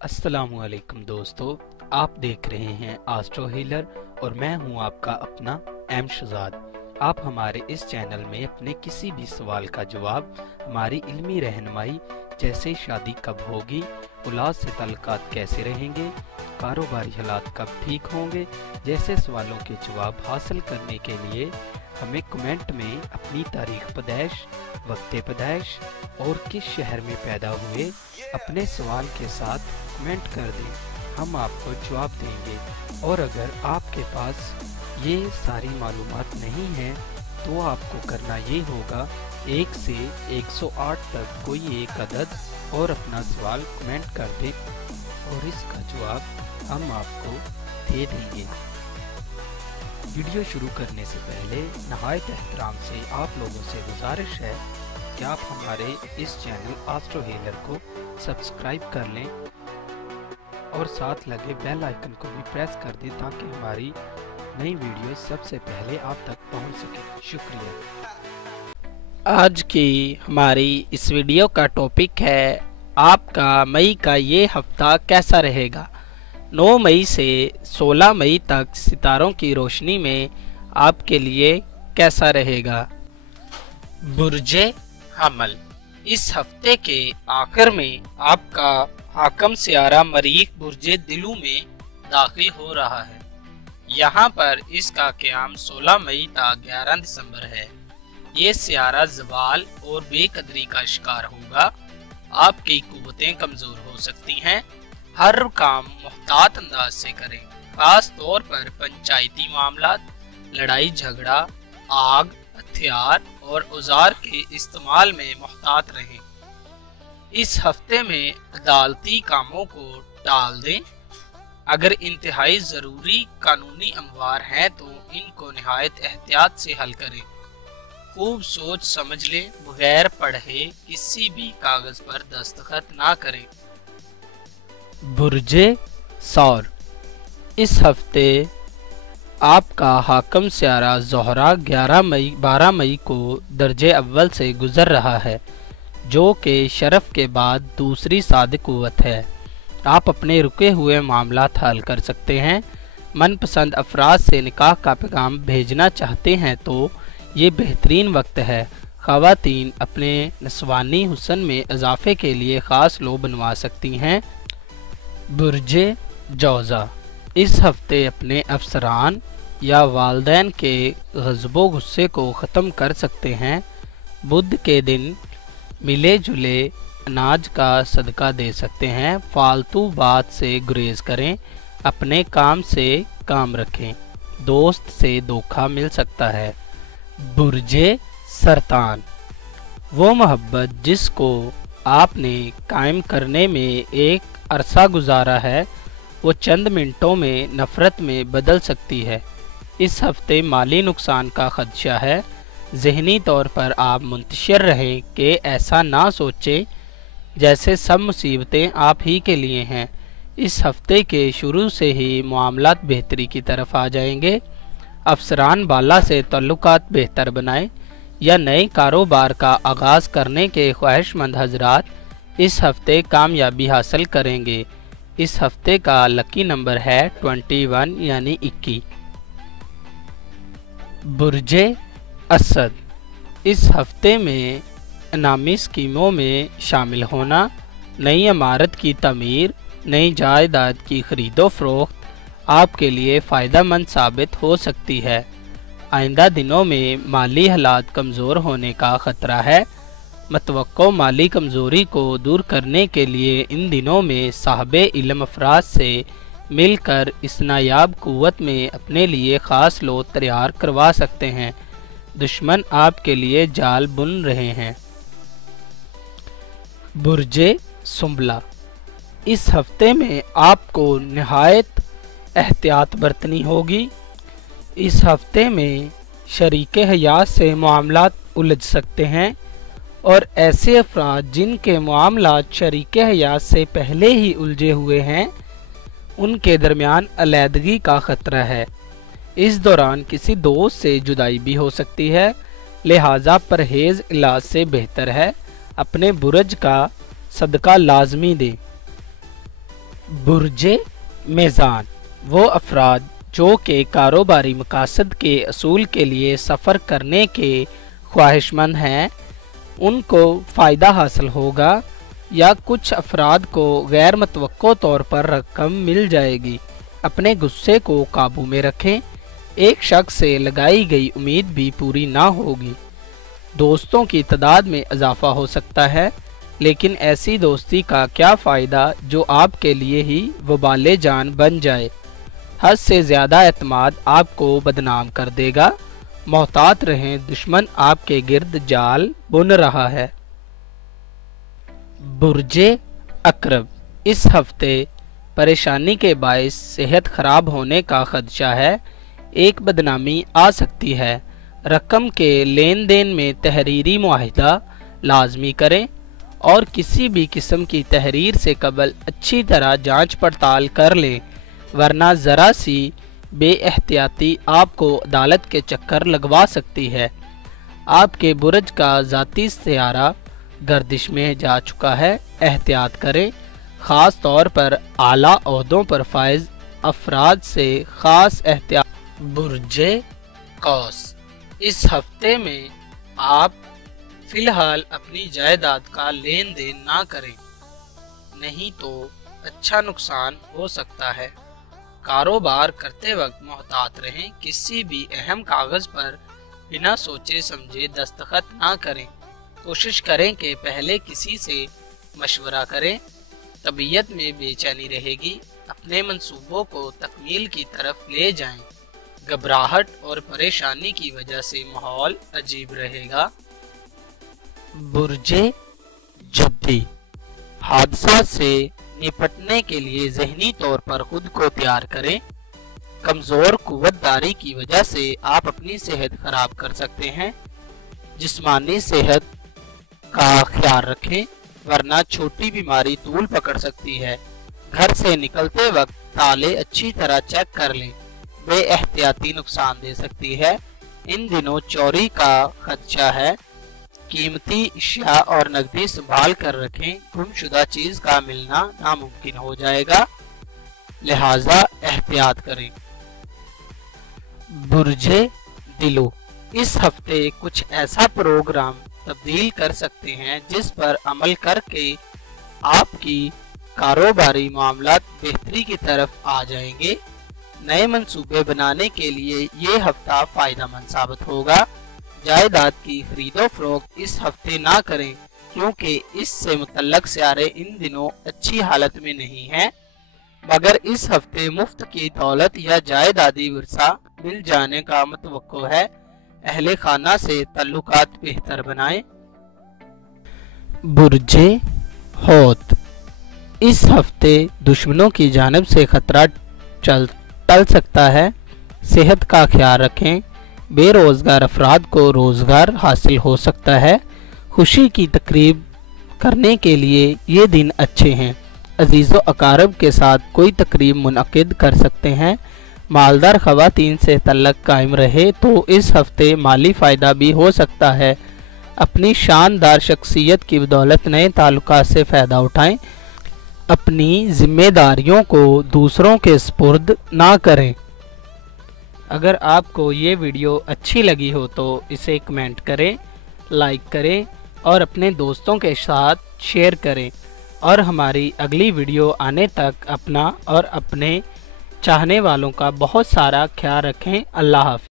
अस्सलामुअलैकुम दोस्तों, आप देख रहे हैं एस्ट्रो हीलर और मैं हूं आपका अपना एम शहजाद। आप हमारे इस चैनल में अपने किसी भी सवाल का जवाब, हमारी इल्मी रहनुमाई जैसे शादी कब होगी, औलाद से ताल्लुकात कैसे रहेंगे, कारोबारी हालात कब ठीक होंगे जैसे सवालों के जवाब हासिल करने के लिए हमें कमेंट में अपनी तारीख पैदाइश, वक्त पैदाइश और किस शहर में पैदा हुए अपने सवाल के साथ कमेंट कर दें। हम आपको जवाब देंगे। और अगर आपके पास ये सारी मालूमात नहीं है तो आपको करना ये होगा 1 से 108 तक कोई एक अदद और अपना सवाल कमेंट कर दें और इसका जवाब हम आपको दे देंगे। वीडियो शुरू करने से पहले नहायत एहतराम से आप लोगों से गुजारिश है कि आप हमारे इस चैनल एस्ट्रो हीलर को सब्सक्राइब कर लें और साथ लगे बेल आइकन को भी प्रेस कर दें ताकि हमारी नई वीडियो सबसे पहले आप तक पहुंच सके। शुक्रिया। आज की हमारी इस वीडियो का टॉपिक है आपका मई का ये हफ्ता कैसा रहेगा। 9 मई से 16 मई तक सितारों की रोशनी में आपके लिए कैसा रहेगा। बुर्जे हमल, इस हफ्ते के आखिर में आपका हाकम सियारा मरीख बुर्जे दिलू में दाखिल हो रहा है। यहाँ पर इसका क़याम 16 मई तक 11 दिसंबर है। ये सियारा ज़वाल और बेकदरी का शिकार होगा। आपकी कुव्वतें कमज़ोर हो सकती हैं। हर काम मुहतात अंदाज से करें, खास तौर पर पंचायती मामलात, लड़ाई झगड़ा, आग, हथियार और औजार के इस्तेमाल में मुहतात रहें। इस हफ्ते में अदालती कामों को टाल दें। अगर इंतहाई ज़रूरी कानूनी अमवार हैं तो इनको निहायत एहतियात से हल करें। खूब सोच समझ लें, बगैर पढ़े किसी भी कागज़ पर दस्तखत ना करें। बुर्जे सौर, इस हफ्ते आपका हाकम सियारा ज़ोहरा 12 मई को दर्जे अव्वल से गुज़र रहा है, जो कि शरफ के बाद दूसरी सादिक कुव्वत है। आप अपने रुके हुए मामलात हल कर सकते हैं। मनपसंद अफराद से निकाह का पैगाम भेजना चाहते हैं तो ये बेहतरीन वक्त है। ख़वातीन अपने नस्वानी हुस्न में इजाफे के लिए ख़ास लो बनवा सकती हैं। बुर्जे जौज़ा, इस हफ्ते अपने अफसरान या वालदैन के ग़ज़बो गुस्से को ख़त्म कर सकते हैं। बुध के दिन मिले जुले अनाज का सदका दे सकते हैं। फालतू बात से गुरेज करें। अपने काम से काम रखें। दोस्त से धोखा मिल सकता है। बुर्जे सरतान, वो मोहब्बत जिसको आपने कायम करने में एक अरसा गुजारा है वो चंद मिनटों में नफ़रत में बदल सकती है। इस हफ्ते माली नुकसान का खदशा है। ज़हनी तौर पर आप मुंतशिर रहें कि ऐसा ना सोचें जैसे सब मुसीबतें आप ही के लिए हैं। इस हफ्ते के शुरू से ही मामलात बेहतरी की तरफ आ जाएंगे। अफसरान बाला से ताल्लुकात बेहतर बनाएं या नए कारोबार का आगाज़ करने के ख्वाहिशमंद हजरात इस हफ्ते कामयाबी हासिल करेंगे। इस हफ्ते का लकी नंबर है 21 यानी 21। बुर्जे असद, इस हफ्ते में इनामी स्कीमों में शामिल होना, नई इमारत की तमीर, नई जायदाद की खरीदो फरोख्त आपके लिए फ़ायदेमंद साबित हो सकती है। आइंदा दिनों में माली हालात कमज़ोर होने का ख़तरा है। मतवक्को माली कमज़ोरी को दूर करने के लिए इन दिनों में साहबे इल्म अफराद से मिलकर इस नायाब कुव्वत में अपने लिए ख़ास लो तैयार करवा सकते हैं। दुश्मन आपके लिए जाल बुन रहे हैं। बुर्जे सुंबला, इस हफ्ते में आपको निहायत एहतियात बरतनी होगी। इस हफ्ते में शरीके हयात से मामलात उलझ सकते हैं और ऐसे अफराद जिनके मामलात शरीके हयात से पहले ही उलझे हुए हैं उनके दरमियान अलैदगी का ख़तरा है। इस दौरान किसी दोस्त से जुदाई भी हो सकती है, लिहाजा परहेज़ इलाज से बेहतर है। अपने बुरज का सदका लाजमी दें। बुर्ज मीज़ान वो अफराद जो कि कारोबारी मकासद के असूल के लिए सफ़र करने के ख्वाहिशमंद हैं, उनको फ़ायदा हासिल होगा या कुछ अफराद को गैर मतवक्को तौर पर रकम मिल जाएगी। अपने गुस्से को काबू में रखें, एक शख्स से लगाई गई उम्मीद भी पूरी ना होगी। दोस्तों की तादाद में इजाफा हो सकता है, लेकिन ऐसी दोस्ती का क्या फ़ायदा जो आपके लिए ही वबाले जान बन जाए। हद से ज़्यादा एतमाद आपको बदनाम कर देगा। मोहतात रहें, दुश्मन आपके गिर्द जाल बुन रहा है। बुर्ज अकरब इस हफ्ते परेशानी के बायस सेहत खराब होने का खदशा है। एक बदनामी आ सकती है। रकम के लेन देन में तहरीरी मुआहिदा लाजमी करें और किसी भी किस्म की तहरीर से कबल अच्छी तरह जांच पड़ताल कर लें, वरना ज़रा सी बेएहतियाती आपको अदालत के चक्कर लगवा सकती है। आपके बुर्ज का ज़ाती सियारा गर्दिश में जा चुका है, एहतियात करें। ख़ास तौर पर आला ओहदों पर फाइज अफराद से ख़ास एहतियात। बुर्ज कौस इस हफ्ते में आप फ़िलहाल अपनी जायदाद का लेन देन ना करें, नहीं तो अच्छा नुकसान हो सकता है। कारोबार करते वक्त मोहतात रहें, किसी भी अहम कागज़ पर बिना सोचे समझे दस्तखत ना करें। कोशिश करें कि पहले किसी से मशवरा करें। तबीयत में बेचैनी रहेगी, अपने मंसूबों को तकमील की तरफ ले जाएं। घबराहट और परेशानी की वजह से माहौल अजीब रहेगा। बुर्ज जद्दी हादसा से निपटने के लिए ज़हनी तौर पर खुद को तैयार करें। कमज़ोर कुव्वतदारी की वजह से आप अपनी सेहत खराब कर सकते हैं। जिस्मानी सेहत का ख्याल रखें, वरना छोटी बीमारी तूल पकड़ सकती है। घर से निकलते वक्त ताले अच्छी तरह चेक कर लें, बेएहतियाती नुकसान दे सकती है। इन दिनों चोरी का खदशा है। कीमती अशिया और नकदी संभाल कर रखें, गुमशुदा चीज का मिलना नामुमकिन हो जाएगा, लिहाजा एहतियात करें। बुर्ज दिलो इस हफ्ते कुछ ऐसा प्रोग्राम तब्दील कर सकते हैं जिस पर अमल करके आपकी कारोबारी मामलात बेहतरी की तरफ आ जाएंगे। नए मंसूबे बनाने के लिए ये हफ्ता फायदेमंद साबित होगा। जायदाद की खरीदो फरोख्त इस हफ्ते ना करें, क्योंकि इससे मुतल्लक सियारे इन दिनों अच्छी हालत में नहीं हैं। मगर इस हफ्ते मुफ्त की दौलत या जायदादी विरसा मिल जाने का मतवक्को है। अहले खाना से ताल्लुकात बेहतर बनाएं। बुर्ज हौत इस हफ्ते दुश्मनों की जानिब से खतरा टल सकता है। सेहत का ख्याल रखें। बेरोज़गार अफराद को रोज़गार हासिल हो सकता है। खुशी की तकरीब करने के लिए ये दिन अच्छे हैं। अजीज़ो अकारब के साथ कोई तकरीब मुनक़िद कर सकते हैं। मालदार ख़वातीन से तल्लक कायम रहे तो इस हफ्ते माली फ़ायदा भी हो सकता है। अपनी शानदार शख्सियत की बदौलत नए ताल्लुकात से फ़ायदा उठाएं। अपनी जिम्मेदारियों को दूसरों के सुपुर्द ना करें। अगर आपको ये वीडियो अच्छी लगी हो तो इसे कमेंट करें, लाइक करें और अपने दोस्तों के साथ शेयर करें। और हमारी अगली वीडियो आने तक अपना और अपने चाहने वालों का बहुत सारा ख्याल रखें। अल्लाह हाफ़िज़।